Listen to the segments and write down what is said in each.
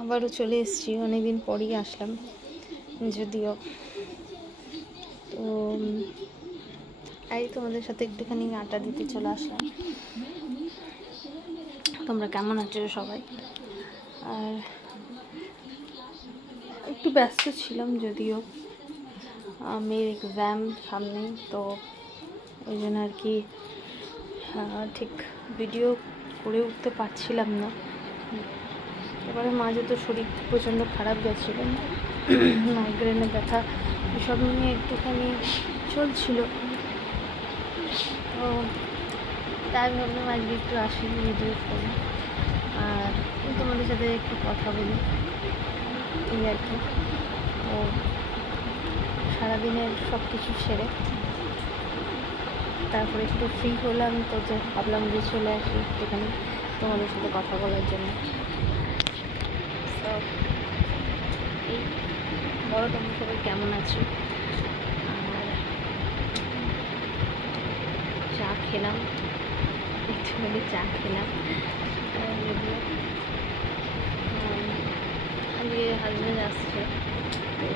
আবারও চলে এসেছি, অনেকদিন পরেই আসলাম যদিও। তো তোমাদের সাথে একটুখানি আড্ডা দিতে চলে আসলাম। তোমরা কেমন আছো সবাই? আর একটু ব্যস্ত ছিলাম যদিও, মেয়ের এক্সাম সামনে, তো ওই জন্য আর কি ঠিক ভিডিও করে উঠতে পারছিলাম না। এবারে মাঝে তো শরীর প্রচণ্ড খারাপ গেছিলো, মাইগ্রেনে ব্যথা, এসব নিয়ে একটুখানি চলছিল। তো তাই ভাবলাম আজকে একটু আসি, ভিডিও করি আর তোমাদের সাথে একটু কথা বলি, এই আর কি। তো সারাদিনের সব কিছু সেরে তারপরে একটু ফ্রি হলাম, তো যে ভাবলাম যে চলে আসি একটুখানি তোমাদের সাথে কথা বলার জন্য। তো এই বড়, তোমরা সবাই কেমন আছো? আর চা খেলাম, একটুখানি চা খেলাম। যদিও আজকে হাজব্যান্ড আসছে, তো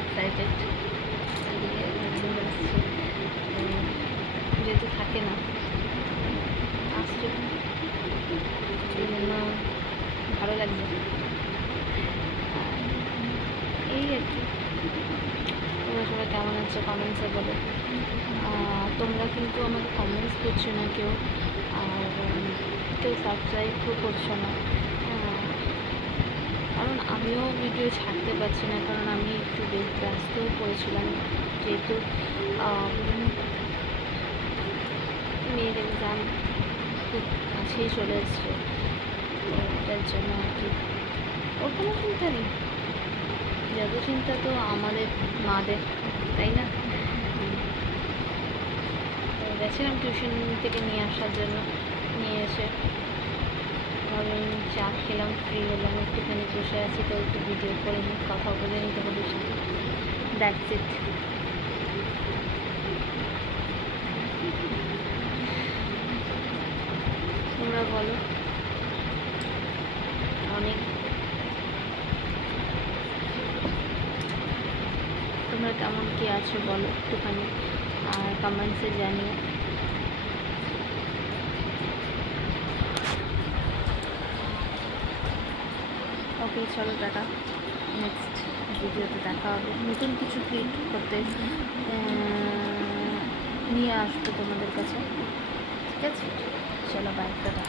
এক্সাইটেড। হাজব্যান্ড আসছে, যেহেতু থাকে না, আসছে, এই জন্য ভালো লাগছে। এই আর কি, তোমরা সবাই কেমন আছো কমেন্টসে বলো। তোমরা কিন্তু আমাকে কমেন্টস করছো না কেউ, আর কেউ সাবস্ক্রাইবও করছো না, কারণ আমিও ভিডিও ছাড়তে পারছি না, কারণ আমি একটু বেশ ব্যস্তও পড়েছিলাম, যেহেতু মেয়ের এক্সাম খুব কাছেই চলে এসছে, তো এটার জন্য আর কি। ওর কোনো চিন্তা নেই, যত চিন্তা তো আমাদের মাদের, তাই না? তো গেছিলাম টিউশন থেকে নিয়ে আসার জন্য, নিয়ে এসে ভাবলাম চা খেলাম, ফ্রি হলাম, একটুখানি বসে আছি, তো একটু ভিডিও করে নিই, কথা বলে নিই তোমাদের সাথে। That's it. তোমরা বলো, অনেক তোমরা কেমন কি আছো বলো একটুখানি, আর কমেন্টসে জানিও। ওকে, চলো টাটা, নেক্সট ভিডিওতে দেখা হবে। নতুন কিছু ক্রিয়েট করতে নিয়ে আসবো তোমাদের কাছে, ঠিক আছে? চলো বাই, টাটা।